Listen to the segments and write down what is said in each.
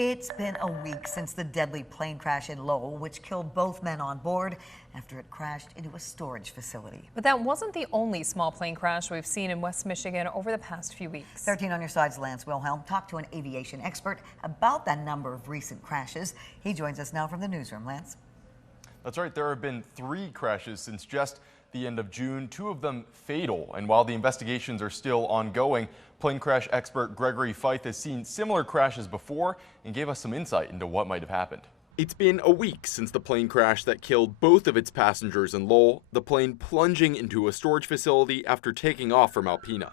It's been a week since the deadly plane crash in Lowell, which killed both men on board after it crashed into a storage facility. But that wasn't the only small plane crash we've seen in West Michigan over the past few weeks. 13 on your side's Lance Wilhelm talked to an aviation expert about the number of recent crashes. He joins us now from the newsroom. Lance? That's right. There have been 3 crashes since just the end of June, 2 of them fatal. And while the investigations are still ongoing, plane crash expert Gregory Feith has seen similar crashes before and gave us some insight into what might have happened. It's been a week since the plane crash that killed both of its passengers in Lowell, the plane plunging into a storage facility after taking off from Alpena.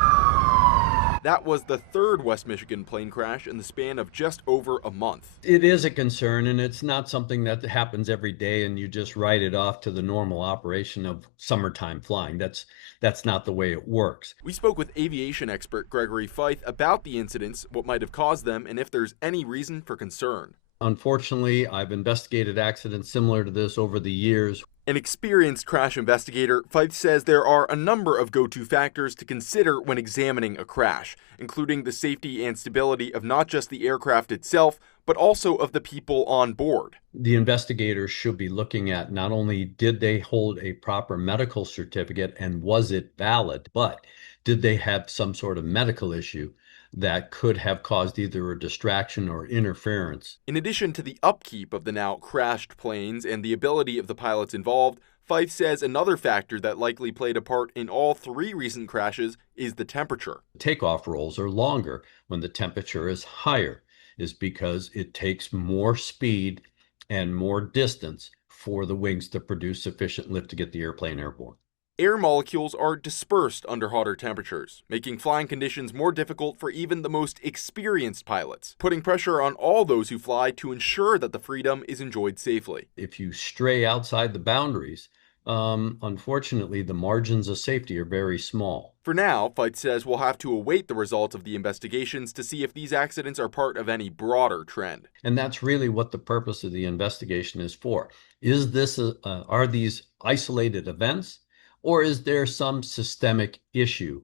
That was the 3rd West Michigan plane crash in the span of just over a month. It is a concern, and it's not something that happens every day and you just write it off to the normal operation of summertime flying. That's not the way it works. We spoke with aviation expert Gregory Feith about the incidents, what might have caused them, and if there's any reason for concern. Unfortunately, I've investigated accidents similar to this over the years. An experienced crash investigator, Feith says there are a number of go-to factors to consider when examining a crash, including the safety and stability of not just the aircraft itself, but also of the people on board. The investigators should be looking at not only did they hold a proper medical certificate and was it valid, but did they have some sort of medical issue that could have caused either a distraction or interference. In addition to the upkeep of the now crashed planes and the ability of the pilots involved, Feith says another factor that likely played a part in all 3 recent crashes is the temperature. Takeoff rolls are longer when the temperature is higher, is because it takes more speed and more distance for the wings to produce sufficient lift to get the airplane airborne. Air molecules are dispersed under hotter temperatures, making flying conditions more difficult for even the most experienced pilots, putting pressure on all those who fly to ensure that the freedom is enjoyed safely. If you stray outside the boundaries, unfortunately, the margins of safety are very small. For now, Feith says we'll have to await the results of the investigations to see if these accidents are part of any broader trend. And that's really what the purpose of the investigation is for. Is this are these isolated events? Or is there some systemic issue?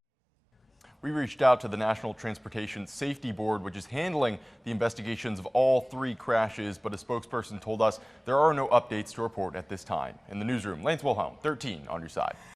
We reached out to the National Transportation Safety Board, which is handling the investigations of all 3 crashes, but a spokesperson told us there are no updates to report at this time. In the newsroom, Lance Wilhelm, 13 on your side.